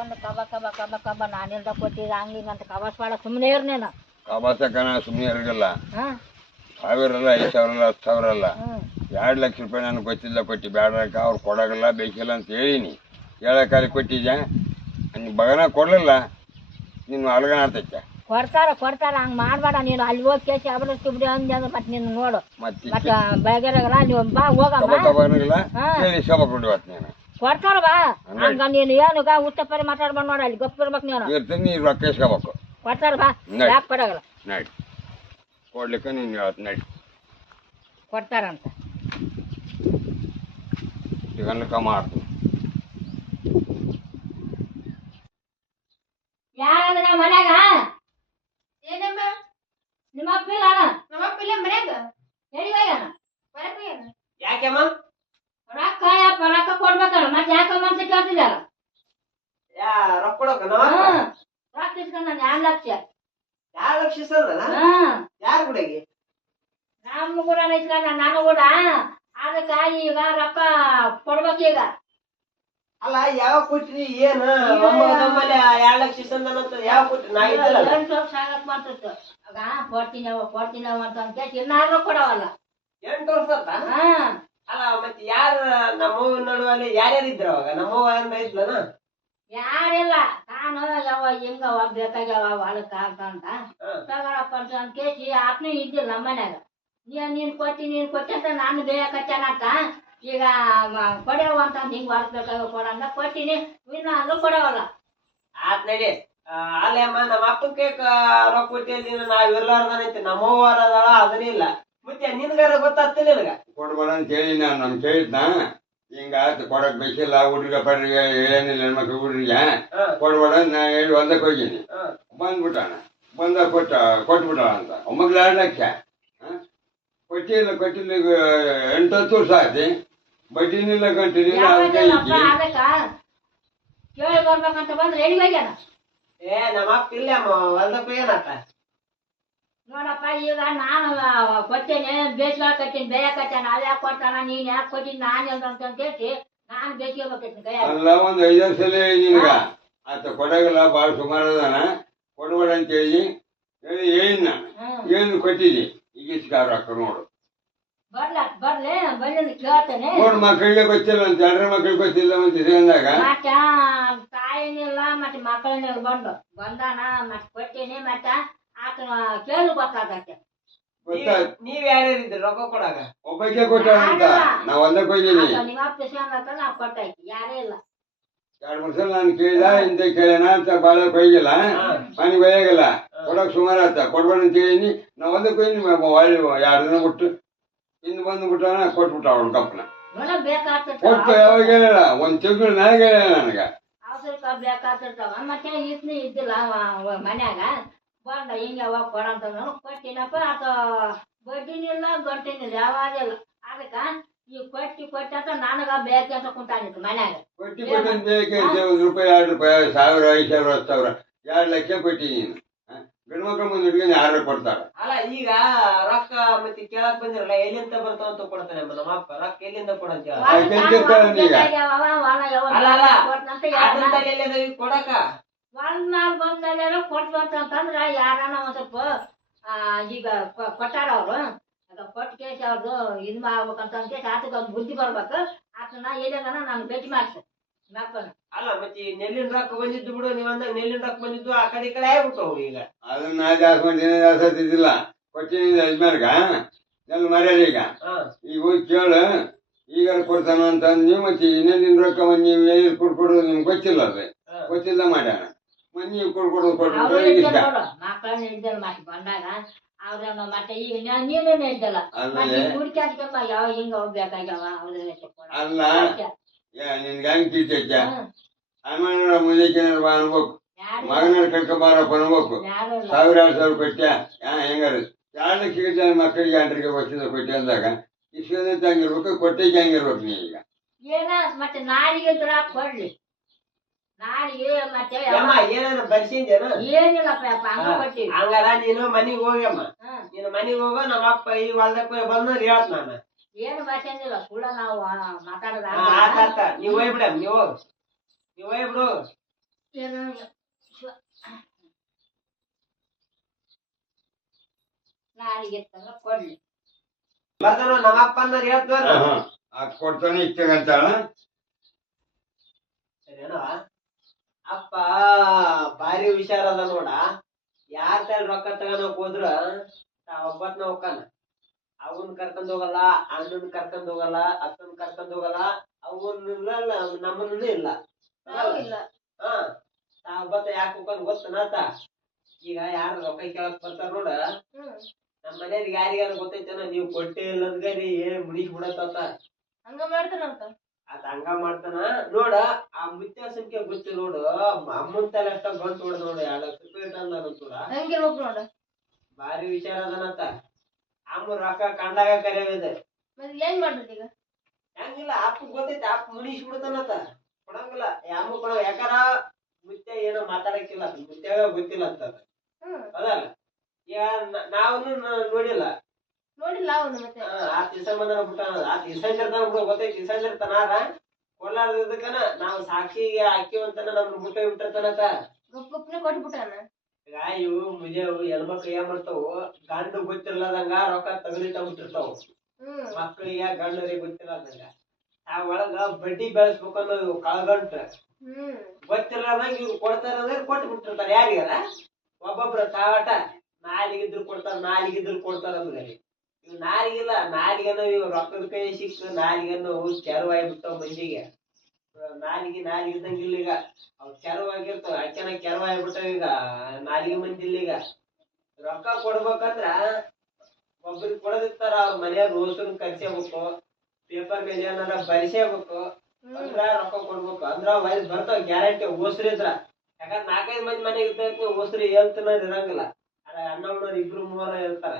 ಬಂದು ಕಬ ನಾನಿಲ್ದ ಕೊಟ್ಟಿದ್ದ ಹಂಗಿಂಗಂತ ಕಬಾಸ್ಬೇಡ ಸುಮ್ಮನೆ ಇರ್ ನೀನು. ಕಬಾಸಕ್ಕನ ಸುಮ್ಮನೆ ಇರಗಲ್ಲ. ಹಾಂ 1000 ಅಲ್ಲ 5000 ಅಲ್ಲ 10000 ಅಲ್ಲ 2 ಲಕ್ಷ ರೂಪಾಯಿ ನನಗೆ ಗೊತ್ತಿಲ್ಲ ಕೊಟ್ಟು ಬೇಡಕ್ಕ ಅವ್ರು ಕೊಡೋಗಲ್ಲ ಬೇಕಿಲ್ಲ ಅಂತ ಹೇಳಿನಿ. ಹೇಳೋಕಾಲಿ ಕೊಟ್ಟಿದ್ದೆ ನೀನು ಬಗನ ಕೊಡಲಿಲ್ಲ ನೀನು ಅಲ್ಗನ ಆಡ್ತೈತೆ. ಕೊಡ್ತಾರ ಹಂಗೆ ಮಾಡಬೇಡ ನೀನು. ಅಲ್ಲಿ ಹೋಗಿ ಕೇಸಿ ಅವ್ರ ಸುಬ್ರಿ ಅಂದೆ ಅಂದ್ರೆ ಮತ್ತೆ ನೀನು ನೋಡು ಮತ್ತೆ ಮತ್ತೆ ಬೇಜಾರಾಗಲ್ಲ. ನೀವು ಬಾ ಹೋಗಮ್ಮ. ಕಬಾನಿಲ್ಲ ಹೇಳಿ ಸಭಕೊಂಡು ಇವತ್ತು ನೀನು ಕೊಡ್ತಾರ ಬಾ. ಹಂಗ ನೀನು ಏನು ಉತ್ತಪರಿ ಮಾತಾಡ್ಬಾರ್ದು ನೋಡ. ಅಲ್ಲಿ ಗೊತ್ತಿರ್ಬೇಕು ನೀನು. ಇರ್ತೀನಿ ನೀನು ರೊಕ್ಕ ಇಸ್ಕೋಬೇಕು. ಕೊಡ್ತಾರ ಬಾ. ಯಾಕೆ ಕೊಡೋಗಲ್ಲ ನಡಿ ಕೊಡ್ಲಿಕ್ಕೆ ನೀನು ಇವತ್ತು ನಡಿ ಕೊಡ್ತಾರಂತ ಸಿಗನ್ಲಿಕ್ಕ ಮಾಡ್ತೀನಿ. ಯಾರಂದ್ರ ಮನ್ಯಾಗ ಏನಮ್ಮ ನಿಮ್ಮ ಅಪ್ಪ ಇಲ್ಲ ನಮ್ಮಪ್ಪಿಲ್ಲ ಮನ್ಯಾಗ ಹೇಳಿವಾಗಣ ಬರಪ್ಪ ಯಾಕೆಮ್ಮ ರೊಕ್ಕ ಯಪ್ಪ ರೊಕ್ಕ ಕೊಡ್ಬೇಕಲ್ಲ ಮತ್ತೆ ಯಾಕ ಮನ್ಸ ಕೇಳ್ತಿದ್ದಾರ. ರೊಕ್ಕ ಕೊಡಕ ರೊಕ್ಕ ಇಸ್ಕೊಂಡ್ ನಾನು 2 ಲಕ್ಷ 2 ಲಕ್ಷ ಇಸ್ಕೊಂಡನ ಯಾರ ಗುಡಿಗೆ ನಮ್ಮ ಕೂಡ ಇಸ್ಕೊಂಡ ನಾನು ಕೂಡ. ಅದಕ್ಕ ಈಗ ರೊಕ್ಕ ಕೊಡ್ಬೇಕು ಈಗ. ಅಲ್ಲ ಯಾವಾಗ ಕೊಟ್ರಿ ಏನ ನಮ್ಮಲ್ಲಿ 2 ಲಕ್ಷ ಇಸ್ಕೊಂಡನಂತ ಯಾವಾಗ ಕೊಟ್ರಿ ನಾ ಇದ್ದಲ್ಲ 8 ವರ್ಷ ಆಗಕ್ ಮಾಡ್ತಿತ್ತು. ಆಗ ಕೊಡ್ತೀನಿ ಅಂತ ಕೇಳಿ ಇನ್ನಾರು ಕೊಡವಲ್ಲ. 8 ವರ್ಷ ಅಂತ ಅಲ್ಲ ಮತ್ತೆ ಯಾರ ನಮ್ಮವ್ವ ನಡುವಲ್ಲಿ ಯಾರ್ಯಾರು ಇದ್ರ ಅವಾಗ ನಮ್ಮವ್ವ ಅಂದ ಇದ್ಲನ ಯಾರಿಲ್ಲ. ನಾನು ಯಾವ ಹಿಂಗ ಬೇಕಾಗ್ಯಾವ ಹೊಲಕ್ಕ ಅಂತ ತಗೊಳಪ್ಪ ಅಂತ ಕೇಸಿ ಆತ್ನೂ ಇದ್ದಿಲ್ಲ ನಮ್ಮ ಮನ್ಯಾಗ. ನೀನ್ ಕೊಟ್ಟಿ ಅಂತ ನಾನು ಬೇಕತ್ತಾನಂತ ಈಗ ಕೊಡ್ಯಾವ ಅಂತ ಹಿಂಗ್ ಹೊಲಕ್ ಬೇಕಾಗ ಕೊಡಂದ ಕೊಟ್ಟಿನಿ. ಇನ್ನು ಅಂದ್ರೂ ಕೊಡವಲ್ಲ. ಆತ್ ನಡಿ. ಅಲ್ಲೇ ಅಮ್ಮ ನಮ್ಮ ಅಪ್ಪಕ್ಕೆ ರೊಕ್ಕ ಕೊಟ್ಟಿಲ್ಲ ನಾವ್ ಇರ್ಲಾರ್ದನೈತಿ ನಮ್ಮವ್ವ ಅದಾಳ ಅದನ್ನಿಲ್ಲ ಮತ್ತೆ ನಿನ್ಗಾರ ಗೊತ್ತಾಗ್ತಿಲ್ಲ ನಿನಗ ಕೊಡ್ಬೇಡ ಅಂತ ಹೇಳಿ ನಾನು ನಮ್ ಕೇಳಿದ್ನ ಹಿಂಗ ಆಯ್ತು ಕೊಡಕ್ ಬೇಕಿಲ್ಲ ಹುಡುಗ ಪಡ್ರಿಗೆ ಏನಿಲ್ಲ ಹೆಣ್ಮಕ್ಳು ಹುಡುಗಿಗೆ ಕೊಡ್ಬೇಡ ನಾ ಹೇಳಿ ಹೊಲ್ದಕ್ಕೆ ಹೋಗಿನಿ. ಬಂದ್ಬಿಟ್ಟಾನ ಕೊಟ್ಬಿಟ್ಟಾಳ ಅಂತ ಒಮ್ಮಗ್ಲ 2 ಲಕ್ಷ ಕೊಟ್ಟಿಲ್ಲ ಈಗ 8-10 ವರ್ಷ ಆಯ್ತು. ಬಡ್ಡಿನಿಲ್ಲ ಗಂಟಿನಿಲ್ಲ ಅದಕ್ಕ ಕೇಳಿ ಬರ್ಬೇಕಂತ ಬಂದ್ರೆ ಹೇಳಿವಾಗ್ಯಾನ. ನಮ್ಮ ಅಪ್ಪ ಇಲ್ಲ ಅಮ್ಮ ಹೊಲ್ದಕ್ಕೆ ಏನಾತ ನೋಡಪ್ಪ ಈಗ ನಾನು ಕೊಟ್ಟೇನೆ ಬೇಸಿಗೆ ಕಟ್ಟೀನಿ ಬೇಯಕತ್ತಾನ ಅವ್ ಯಾಕೆ ಕೊಡ್ತಾನ ನೀನ್ ಯಾಕೆ ಕೊಟ್ಟಿನಿ ನಾನು ಅಂತ ಕೇಳಿ ನಾನು ಬೇಸಿಗೆಬೇಕೈತಿ ಕೈ ಅಲ್ಲ ಒಂದು 5 ಸಲ ನಿನ್ಗ ಆತ ಕೊಡಗಲ್ಲ ಭಾಳ ಸುಮಾರು ಅದಾನ ಕೊಡ್ಬೇಡ ಅಂತ ಹೇಳಿ ಹೇಳಿದ್ ನಾನು ಏನು ಕೊಟ್ಟಿದ್ದಿ ಈಗ ಇಸ್ಕಾರ ರೊಕ್ಕ ನೋಡು ಬರ್ಲಿ ಕೇಳ್ತೇನೆ. ನೋಡು ಮಕ್ಕಳಿಗೆ ಗೊತ್ತಿಲ್ಲ ಅಂತ 2 ಮಕ್ಳಿಗೆ ಗೊತ್ತಿಲ್ಲ ಮತ್ತೆ ಇಸ್ಕೊಂಡಾಗ ಮತ್ತ ತಾಯಿನಿಲ್ಲ ಮತ್ತೆ ಮಕ್ಕಳನ್ನೆಲ್ಲ ಬಂದಾನ ಮತ್ತೆ ಕೊಟ್ಟೇನಿ ಮತ್ತೆ ಆತನ ಕೇಳಿ ಗೊತ್ತಾಗತ್ತೆ. ನೀವ್ ಯಾರ್ಯಾರಿದ್ರಿ ರೊಕ್ಕ ಕೊಡಾಗ ಒಬ್ಬಕ್ಕೆ ಕೊಟ್ಟಾರಂತ ನಾವ್ ಹೊಲ್ದಕ್ಕೆ ಹೋಗಿನಿ. ನಿಮ್ಮ ಅಪ್ಪ ಇಸ್ಕೊಂಡ ನಾವು ಕೊಟ್ಟಾಯ್ತು ಯಾರೇ ಇಲ್ಲ. 2-3 ಸಲ ನಾನು ಕೇಳಿದ ಇಂತ ಕೇಳೋಣ ಅಂತ ಬಾಳಕ್ ಹೋಗಿಲ್ಲ ಮನೆಗೆ ಒಯ್ಯಾಗಲ್ಲ ಕೊಡಕ್ ಸುಮಾರು ಆತ ಕೊಡ್ಬೇಡ ಅಂತ ಹೇಳಿನಿ. ನಾವ್ ಹೊಲ್ದಕ್ಕೆ ಹೋಗಿನಿ ಒಳ್ಳೆ 2 ದಿನ ಬಿಟ್ಟು ಇನ್ನು ಬಂದ್ಬಿಟ್ಟಾನ ಕೊಟ್ಬಿಟ್ಟ ಅವ್ನ ಕಪ್ಪನ ಕೊಟ್ಟು ಯಾವಾಗ ಹೇಳಿಲ್ಲ 1 ತಿಂಗಳು ಮ್ಯಾಗ ಹೇಳಿಲ್ಲ ನನಗ ಅವಸರಕ್ಕೆ ಬೇಕಾಗ್ತಿರ್ತಾವ. ಮತ್ತೆ ಇದ್ನೇ ಇದ್ದಿಲ್ಲ ಮನ್ಯಾಗ ಬಂದ ಹಿಂಗೆ ಯಾವಾಗ ಕೊಡಂತ ಕೊಟ್ಟಿನಪ್ಪ ಆತ ಬಡ್ಡಿನಿಲ್ಲ ಗಂಟಿನಿಲ್ಲ ಯಾವಾಗೆಲ್ಲ. ಅದಕ್ಕ ಈ ಕೊಟ್ಟಿ ಅಂತ ನನಗ ಬೇಕಂತ ಕುಂತಾನಿತ್ತು ಮನ್ಯಾಗ. ಕೊಟ್ಟಿ ಬೇಕೆ ₹1 2 ರೂಪಾಯಿ 1000 5000 10,000 2 ಲಕ್ಷ ಕೊಟ್ಟಿ ನೀನು ಗಂಡು ಮಕ್ಳ ಮುಂದೆ ಹುಡುಗಿನ 6 ಕೊಡ್ತಾರ. ಅಲ್ಲ ಈಗ ರೊಕ್ಕ ಮತ್ತೆ ಕೇಳಕ್ ಬಂದಿರಲ್ಲ ಎಲ್ಲಿಂದ ಬರ್ತಾವ ಅಂತ ಕೊಡ್ತಾನೆ ನಮ್ಮ ಅಪ್ಪ ರೊಕ್ಕ ಎಲ್ಲಿಂದ ಕೊಡಂತ ಕೊಡಕ ಒಂದ್ ಬಂದ ಕೊಡ್ತಂತಂದ್ರ ಯಾರನ ಒಂದ್ ಸ್ವಲ್ಪ ಈಗ ಕೊಟ್ಟಾರ ಅವ್ರು ಕೊಟ್ಟು ಕೇಸಿ ಅವ್ರದ್ದು ಇದ್ ಮಾಡ್ಬೇಕಂತ ಕೇಸಿ ಆತಗ ಒಂದ್ ಬುದ್ಧಿ ಬರ್ಬೇಕು. ಆತನ ಏನಾಗನ ನಾನು ಭೇಟಿ ಮಾಡ್ತೇನೆ ಮಕ್ಕಳ. ಅಲ್ಲ ಮತ್ತೆ ನೆಲ್ಲಿನ ರೊಕ್ಕ ಬಂದಿದ್ದು ಬಿಡು ನೀವ್ ಅಂದಾಗ ನೆಲ್ಲಿನ ರೊಕ್ಕ ಬಂದಿದ್ದು ಆ ಕಡೆ ಆಗ್ಬಿಟ್ಟು ಈಗ ಅದನ್ನ ನಾ ಜಾಸ್ತಿ ಮಾಡಿ ಜಾಸ್ತಿ ಇದ್ದಿಲ್ಲ ಕೊಟ್ಟಿನ ಯಜಮಾನ್ಗ ಎಲ್ಲ ಮರ್ಯಾದೆ ಈಗ ಹೋಗಿ ಕೇಳು ಈಗಾರ ಕೊಡ್ತಾನ ಅಂತ ನೀವು ಮತ್ತೆ ನೆಲ್ಲಿನ ರೊಕ್ಕ ನೀವು ಎಲ್ಲಿ ಕೊಡ್ಕೊಡೋದು ನಿಮ್ಗೆ ಗೊತ್ತಿಲ್ಲ ಅದೇ ಗೊತ್ತಿಲ್ಲ ಮಾಡ್ಯಾನ ಮನೆ ನೀವು ಕೊಡ್ಕೊಡೋದು ಮಕ್ಕಳನ್ನ ಇದ್ದಲ್ಲ ಮತ್ತೆ ಬಂದಾಗ ಅವ್ರನ್ನ ಮತ್ತೆ ಈಗ ನೀನೇನು ಇದ್ದಲ್ಲ ಹುಡುಕ್ಯಾಕ ಯಾವ ಹಿಂಗ ಹೋಗ್ಬೇಕಾಗ್ಯಾವ ಅಲ್ಲ ನಿನ್ಗೆ ಹೆಂಗ್ ಕಿಚ್ಚ ಅಮ್ಮನ ಮುಂದಕ್ಕೆ ಅನ್ಬೇಕು ಮಗನ ಕರ್ಕೊಂಬಾರಪ್ಪ ಅನ್ಬೇಕು 1000 ಕೊಟ್ಟ ಹೆಂಗಾರ 2 ಲಕ್ಷ ಸಿಗುತ್ತೆ ಮಕ್ಕಳಿಗೆ 2 ವರ್ಷದ ಕೊಟ್ಟೆ ಅಂದಾಗ ಇಸ್ಕೊಂಡಂತ ಹಂಗಿರ್ಬೇಕು ಕೊಟ್ಟಿಗೆ ಹಂಗಿರ್ಬೇಕು ನೀ ಈಗ ಏನ ಮತ್ತೆ ನಾಳಿಗೆ ಕೊಡ್ಲಿ ನಾಳಿಗೆ ಮತ್ತೆ ಏನಾರ ಬರ್ಸಿಂದೇನ ಏನಿಲ್ಲಪ್ಪ ಹಂಗಾರ ನೀನು ಮನಿಗ್ ಹೋಗಮ್ಮ ನೀನು ಮನಿಗ್ ಹೋಗೋ ನಮ್ಮ ಅಪ್ಪ ಈ ಹೊಲ್ದಕ್ಕೆ ಬಂದ್ ಹೇಳ್ತ ನಾನು ಏನು ಬರ್ಸಂದಿಲ್ಲ ಸುಳ್ಳ ನಾವು ಮಾತಾಡೋದ ನೀವ್ ಹೋಗ್ಬಿಡ ನೀವ್ ಹೋಗ್ಬಿಡು ಏನೋ ನಾಲಿಗೆ ತಂದ್ರೆ ಕೊಡ್ಲಿ. ಬರ್ತಾನ ನಮ್ಮ ಅಪ್ಪನ ಹೇಳ್ತಾರ ಅದ್ ಕೊಡ್ತಾನೆ ಇಷ್ಟಗಂತಾಳ. ಸರಿನೋ ಅಪ್ಪ ಭಾರಿ ಹುಷಾರ ಅದ ನೋಡ. ಯಾರ ಕೈ ರೊಕ್ಕ ತಗೋಕ್ ಹೋದ್ರ ಒಬ್ಬತ್ನ ಹೋಗ್ತಾನ. ಅವನ್ ಕರ್ಕೊಂಡ್ ಹೋಗಲ್ಲ, ಅಣ್ಣನ್ ಕರ್ಕೊಂಡ್ ಹೋಗಲ್ಲ, ಅಕ್ಕನ್ ಕರ್ಕೊಂಡ್ ಹೋಗಲ್ಲ. ಅವನ್ನ ನಮ್ಮನ್ನು ಇಲ್ಲ. ಹಾ ಒಬ್ಬತ್ತ ಯಾಕೆ ಹೋಗೋದ್ ಗೊತ್ತನಾತ. ಈಗ ಯಾರ ರೊಕ್ಕ ಕೇಳಕ್ ಬರ್ತಾರ ನೋಡ, ನಮ್ಮ ಮನೇಲಿ ಯಾರಿಗಾರ ಗೊತ್ತೈತೇನ ನೀವು ಕೊಟ್ಟೆ ಇಲ್ಲ ಅಂದ್ರಿ ಮುಡಿಸ್ ಬಿಡತ್ತ. ಹಂಗ ಮಾಡ್ತಾನಂತ ಅದ್ ಹಂಗ ಮಾಡ್ತಾನ ನೋಡ. ಆ ಮುತ್ಯ ಸಂಖ್ಯೆ ಗೊತ್ತಿ ನೋಡು, ಅಮ್ಮನ್ ತಲೆ ಅಷ್ಟ ಬಂತು ನೋಡ. ನೋಡು 2 ಲಕ್ಷ ರೂಪಾಯಿ ಇಟ್ಟಂದ ಹಂಗಿರ್ಬೇಕು ನೋಡ. ಭಾರಿ ವಿಚಾರ ಅದನಂತ. ಅಮ್ಮ ರೊಕ್ಕ ಕಂಡಾಗ ಕರೆಯವಿದೆ. ಮತ್ತೆ ಏನ್ ಮಾಡ್ರಿ ಈಗ? ಹೆಂಗಿಲ್ಲ ಅಪ್ಪ ಗೊತ್ತೈತಿ, ಅಪ್ಪ ಮುನಿಸ್ ಬಿಡ್ತಾನಂತ. ಕೊಡಂಗಿಲ್ಲ ಅಮ್ಮ ಕೊಡ. ಯಾಕಾರ ಮುತ್ಯ ಏನೋ ಮಾತಾಡಕ್ಕಿಲ್ಲ, ಮುತ್ಯಾಗ ಗೊತ್ತಿಲ್ಲ ಅಂತ ಅದಲ್ಲ. ಈಗ ನಾವನು ನೋಡಿಲ್ಲ ಅವನು. ಮತ್ತೆ ಆತ್ ಇಸಂಬಂಧನ ಬಿಟ್ಟ, ಆತ್ ಇಸಂದಿರ್ತಾನ ಬಿಡು ಗೊತ್ತೈತಿ. ಇಸಂದಿರ್ತಾನಾರ ಕೊಡ್ಲಾರ್ದಕ್ಕನ ನಾವು ಸಾಕ್ಷಿಗೆ ಹಾಕಿವಂತನ ನಮ್ನ ಬಿಟ್ಟ ಬಿಟ್ಟಿರ್ತಾನಂತ. ಗಪ್ಪನೆ ಕೊಟ್ಬಿಟ್ಟಾನ. ಈಗ ಇವು ಮುಜೆವು ಹೆಣ್ಮಕ್ಳು ಏನ್ ಮಾಡ್ತಾವು, ಗಂಡು ಗೊತ್ತಿರ್ಲಾದಂಗ ರೊಕ್ಕ ತಗಲಿಟ್ಟಾಗ್ಬಿಟ್ಟಿರ್ತಾವ. ಮಕ್ಕಳಿಗೆ ಗಂಡರಿಗೆ ಗೊತ್ತಿರ್ಲಾದಂಗ ಆ ಒಳಗ ಬಡ್ಡಿ ಬೆಳೆಸ್ಬೇಕು ಅನ್ನೋದು ಕಳ್ಗಂಟ ಗೊತ್ತಿರ್ಲಾರ್ದಂಗ ಇವ್ರು ಕೊಡ್ತಾರ ಅಂದ್ರೆ ಕೊಟ್ಟು ಬಿಟ್ಟಿರ್ತಾರ. ಯಾರಿಗಾರ ಒಬ್ಬೊಬ್ರು ತಾವಟ ನಾಲಿಗಿದ್ರು ಕೊಡ್ತಾರ ಅಂದ್ರೆ ಇವ್ ನಾಲಿಗಿಲ್ಲ. ನಾಲಿಗೆನ ಇವ್ ರೊಕ್ಕದ ಕೈ ಸಿಕ್ಕ ನಾಲಿಗೆನ್ನು ಕೆರವಾಗ್ಬಿಡ್ತಾವ ಮಂದಿಗೆ. ನಾಲಿಗೆ ಇದ್ದಂಗಿಲ್ಲ ಈಗ. ಅವ್ ಕೆರವಾಗಿರ್ತಾವ, ಅಕ್ಕನ ಕೆರವಾಗ್ಬಿಟ್ಟಾವ ಈಗ ನಾಲಿಗೆ ಮಂದಿ ಇಲ್ಲ. ಈಗ ರೊಕ್ಕ ಕೊಡ್ಬೇಕಂದ್ರ ಒಬ್ರಿಗೆ ಕೊಡದಿರ್ತಾರ, ಅವ್ರ ಮನೆಯವ್ರ ರೋಸನ್ ಕರ್ಸೇಬೇಕು, ಪೇಪರ್ ಮೇಲೆ ಏನಾರ ಬರಿಸೇಬೇಕು, ಅಂದ್ರ ರೊಕ್ಕ ಕೊಡ್ಬೇಕು. ಅಂದ್ರ ವಯಸ್ ಬರ್ತಾವ ಗ್ಯಾರಂಟಿ ಓಸ್ರಿದ್ರ. ಯಾಕಂದ್ರ 4-5 ಮಂದಿ ಮನೆಗೆ ಇರ್ತೈತಿ, ಓಸ್ರಿ ಹೇಳ್ತಾನ ಇರಂಗಿಲ್ಲ. ಅಣ್ಣವ್ರು 2-3 ಇರ್ತಾರ.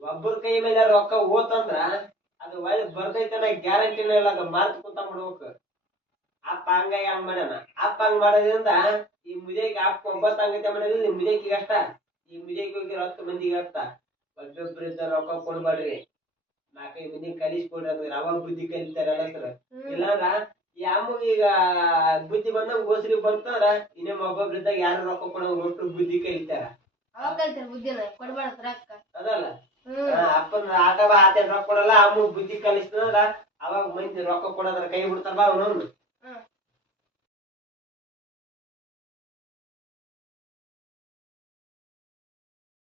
ಒಬ್ಬರ ಕೈ ಮೇಲೆ ರೊಕ್ಕ ಹೋತಂದ್ರ ಅದು ವಯಸ್ ಬರ್ತೈತನ ಗ್ಯಾರಂಟಿನ ಇಲ್ಲ. ಅದು ಮಾರ್ತ್ ಕುಂತ ಮಾಡ್ಬೇಕು. ಅಪ್ಪ ಹಂಗಾಗಿ ಹಂಗ್ ಮಾಡ್ಯಾನ. ಅಪ್ಪ ಹಂಗ್ ಮಾಡೋದ್ರಿಂದ ಈ ಮುದೇಕಿ ಅಪ್ಪ 9 ಅಂಗತೆ ಮಾಡಿದ್ರೆ ಈ ಮುದೇಕಿಗೆ ಅಷ್ಟ. ಈ ಮುದೇಕಿ ಹೋಗಿ 10 ಮಂದಿಗೆ ಅಷ್ಟ. ಒಬ್ಬೊಬ್ರು ಇದ್ದ ರೊಕ್ಕ ಕೊಡ್ಬೇಡ್ರಿ, 4-5 ಮಂದಿ ಕಲಿಸ್ಕೊಡ್ರಿ ಅಂದ್ರೆ ಅವಾಗ ಬುದ್ಧಿ ಕಲಿತಾರಲ್ಲ ಸರ್. ಇಲ್ಲಾಂದ್ರ ಈ ಅಮ್ಮಗೆ ಈಗ ಬುದ್ಧಿ ಬಂದಂಗ ಗೋಸ್ರಿ ಬಂತಾರ, ಇನ್ನೊಮ್ಮೆ ಒಬ್ಬೊಬ್ರು ಇದ್ದಾಗ ಯಾರು ರೊಕ್ಕ ಕೊಡೋ ಒಟ್ಟು ಬುದ್ಧಿ ಕಲಿತಾರ. ಅವಾಗ ಕಲ್ತಾರ ಬುದ್ಧಿನ ಕೊಡ್ಬಾರ್ದು ರೊಕ್ಕ. ಅದಲ್ಲ ಅಪ್ಪನ ಆತ ರೊಕ್ಕ ಕೊಡಲ್ಲ, ಅಮ್ಮ ಬುದ್ಧಿ ಕಲಿಸ್ತಂದ್ರ ಅವಾಗ ಮಂದಿ ರೊಕ್ಕ ಕೊಡೋದ್ರ ಕೈ ಬಿಡ್ತಾರ. ಅವನವ್ನು